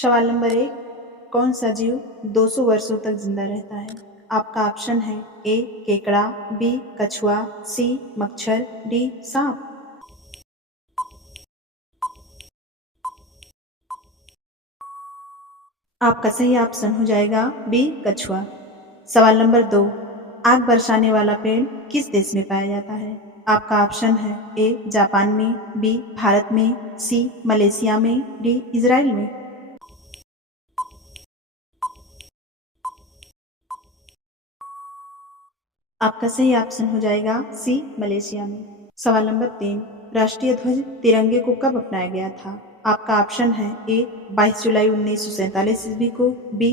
सवाल नंबर 1। कौन सा जीव 200 वर्षों तक जिंदा रहता है? आपका ऑप्शन है ए केकड़ा, बी कछुआ, सी मच्छर, डी सांप। आपका सही ऑप्शन हो जाएगा बी कछुआ। सवाल नंबर 2। आग बरसाने वाला पेड़ किस देश में पाया जाता है? आपका ऑप्शन है ए जापान में, बी भारत में, सी मलेशिया में, डी इजराइल में। आपका सही ऑप्शन हो जाएगा सी मलेशिया में। सवाल नंबर 3। राष्ट्रीय ध्वज तिरंगे को कब अपनाया गया था? आपका ऑप्शन है ए 22 जुलाई 1947 ईस्वी को, बी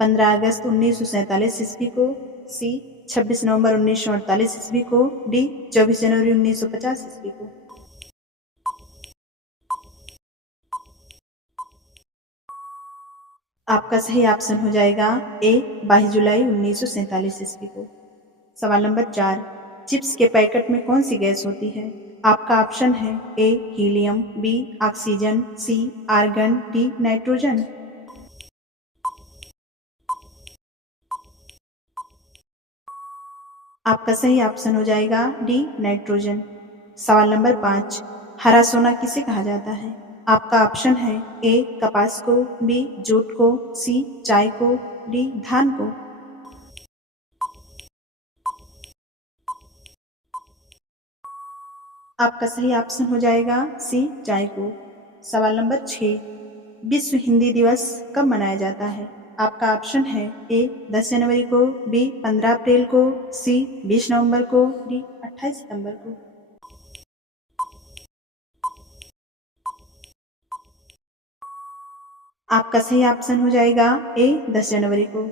15 अगस्त 1947 ईस्वी को, सी 26 नवंबर 1948 ईस्वी को, डी 24 जनवरी 1950 ईस्वी को। आपका सही ऑप्शन हो जाएगा ए 22 जुलाई 1947 ईस्वी को। सवाल नंबर 4। चिप्स के पैकेट में कौन सी गैस होती है? आपका ऑप्शन है ए हीलियम, बी ऑक्सीजन, सी आर्गन, डी नाइट्रोजन। आपका सही ऑप्शन हो जाएगा डी नाइट्रोजन। सवाल नंबर 5। हरा सोना किसे कहा जाता है? आपका ऑप्शन है ए कपास को, बी जूट को, सी चाय को, डी धान को। आपका सही ऑप्शन हो जाएगा सी चाय को। सवाल नंबर 6। विश्व हिंदी दिवस कब मनाया जाता है? आपका ऑप्शन है ए 10 जनवरी को, बी 15 अप्रैल को, सी 20 नवंबर को, डी 28 सितंबर को। आपका सही ऑप्शन हो जाएगा ए 10 जनवरी को।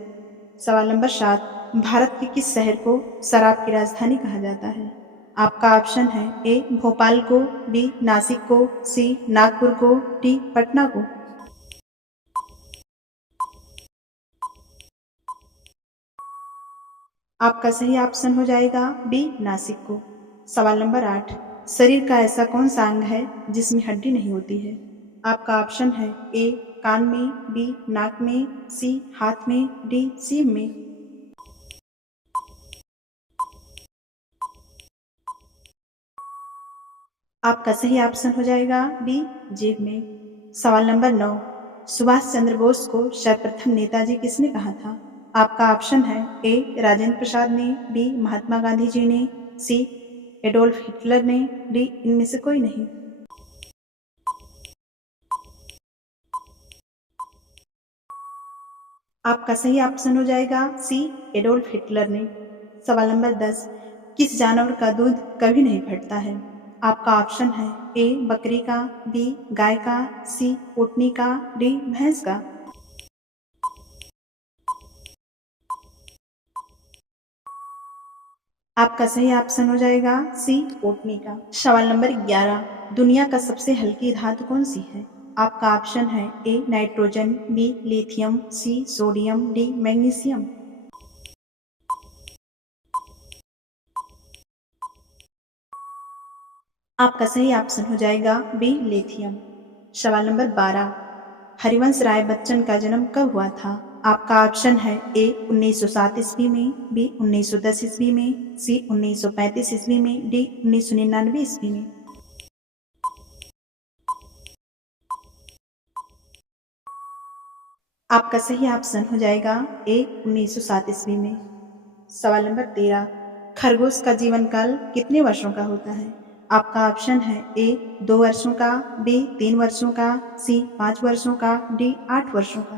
सवाल नंबर 7। भारत के किस शहर को शराब की राजधानी कहा जाता है? आपका ऑप्शन है ए भोपाल को, बी नासिक को, सी नागपुर को, डी पटना को। आपका सही ऑप्शन हो जाएगा बी नासिक को। सवाल नंबर 8। शरीर का ऐसा कौन सा अंग है जिसमें हड्डी नहीं होती है? आपका ऑप्शन है ए कान में, बी नाक में, सी हाथ में, डी सींग में। आपका सही ऑप्शन हो जाएगा बी जीभ में। सवाल नंबर 9। सुभाष चंद्र बोस को सर्वप्रथम नेताजी किसने कहा था? आपका ऑप्शन है ए राजेंद्र प्रसाद ने, बी महात्मा गांधी जी ने, सी एडोल्फ हिटलर ने, डी इनमें से कोई नहीं। आपका सही ऑप्शन हो जाएगा सी एडोल्फ हिटलर ने। सवाल नंबर 10। किस जानवर का दूध कभी नहीं फटता है? आपका ऑप्शन है ए बकरी का, बी गाय का, सी ऊँटनी का, डी भैंस का। आपका सही ऑप्शन हो जाएगा सी ऊँटनी का। सवाल नंबर 11। दुनिया का सबसे हल्की धातु कौन सी है? आपका ऑप्शन है A nitrogen, B lithium, C sodium, D magnesium. आपका सही ऑप्शन हो जाएगा बी लिथियम। सवाल नंबर 12। हरिवंश राय बच्चन का जन्म कब हुआ था? आपका ऑप्शन है ए 1907 ईस्वी में, बी 1910 ईस्वी में, सी 1935 ईस्वी में, डी 1999 ईस्वी में। आपका सही ऑप्शन हो जाएगा ए 1907 ईस्वी में। सवाल नंबर 13। खरगोश का जीवन काल कितने वर्षों का होता है? आपका ऑप्शन है ए 2 वर्षों का, बी 3 वर्षों का, सी 5 वर्षों का, डी 8 वर्षों का।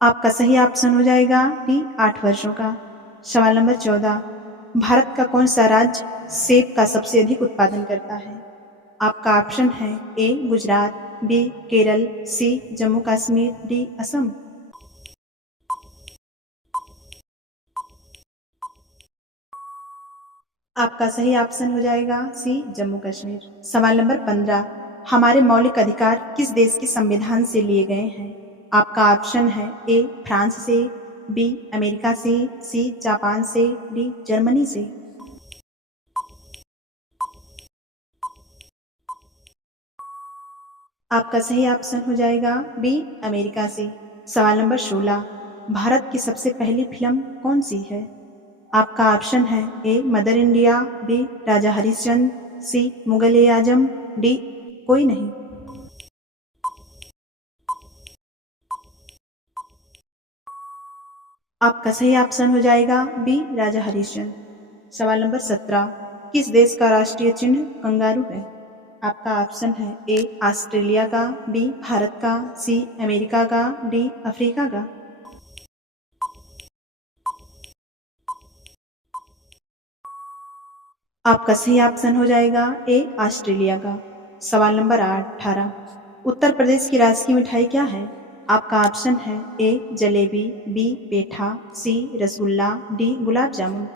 आपका सही ऑप्शन हो जाएगा डी 8 वर्षों का। सवाल नंबर 14। भारत का कौन सा राज्य सेब का सबसे अधिक उत्पादन करता है? आपका ऑप्शन है ए गुजरात, बी केरल, सी जम्मू कश्मीर, डी असम। आपका सही ऑप्शन हो जाएगा सी जम्मू कश्मीर। सवाल नंबर 15। हमारे मौलिक अधिकार किस देश के संविधान से लिए गए हैं? आपका ऑप्शन है ए फ्रांस से, बी अमेरिका से, सी जापान से, डी जर्मनी से। आपका सही ऑप्शन हो जाएगा बी अमेरिका से। सवाल नंबर 16, भारत की सबसे पहली फिल्म कौन सी है? आपका ऑप्शन है A Mother India, B Raja Harishchandra, C Mughal e Azam, D कोई नहीं। आपका सही ऑप्शन हो जाएगा बी राजा हरिश्चंद्र। सवाल नंबर 17, किस देश का राष्ट्रीय चिन्ह कंगारू है? आपका ऑप्शन है ए ऑस्ट्रेलिया का, बी भारत का, सी अमेरिका का, डी अफ्रीका का। आपका सही ऑप्शन हो जाएगा ए ऑस्ट्रेलिया का। सवाल नंबर 18, उत्तर प्रदेश की राजकीय मिठाई क्या है? आपका ऑप्शन है ए जलेबी, बी पेठा, सी रसगुल्ला, डी गुलाब जामुन।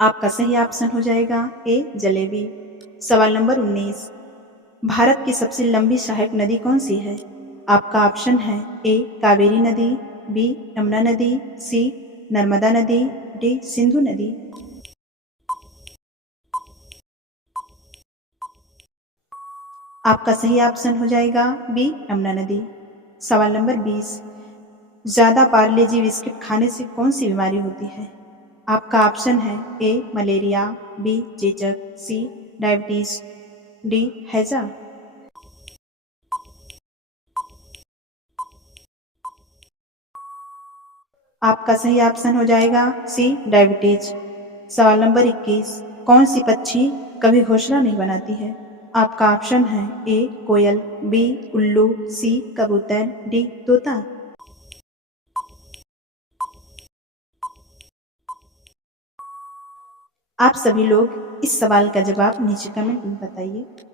आपका सही ऑप्शन हो जाएगा ए जलेबी। सवाल नंबर 19, भारत की सबसे लंबी सहायक नदी कौन सी है? आपका ऑप्शन है ए कावेरी नदी, बी यमुना नदी, सी नर्मदा नदी, डी सिंधु नदी। आपका सही ऑप्शन हो जाएगा बी यमुना नदी। सवाल नंबर 20, ज़्यादा पार्ले-जी बिस्किट खाने से कौन सी बीमारी होती है? आपका ऑप्शन है ए मलेरिया, बी चेचक, सी डायबिटीज, डी हैजा। आपका सही ऑप्शन हो जाएगा सी डायबिटीज। सवाल नंबर 21, कौन सी पक्षी कभी घोंसला नहीं बनाती है? आपका ऑप्शन है ए कोयल, बी उल्लू, सी कबूतर, डी तोता। आप सभी लोग इस सवाल का जवाब नीचे कमेंट में बताइए।